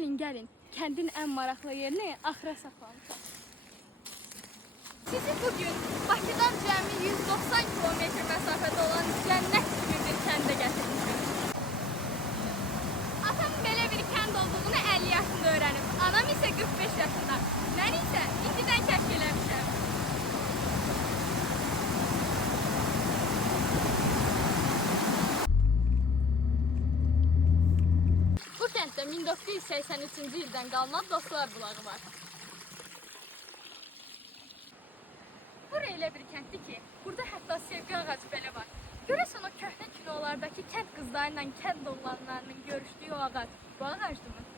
Gəlin. Kəndin ən maraqlı yerini axıra saxlamışam. Sizi bugün Bakıdan cəmi 190 kilometr məsafədə olan cənnət kimi bir kəndə gətirmişəm. Atam belə bir kənd olduğunu 50 yaşında öyrənib. Anam isə 45 yaşında. Mən isə indidən kəşf eləmişəm. Bu kənddə 1983-cü ildən qalma Dostlar bulağı var. Bura elə bir kənddir ki, burada hətta sevgi ağacı belə var. Görəsən o köhnə kinolardakı kənd qızlarıyla kənd oğlanlarının görüşdüyü o ağac bu ağacdırmı?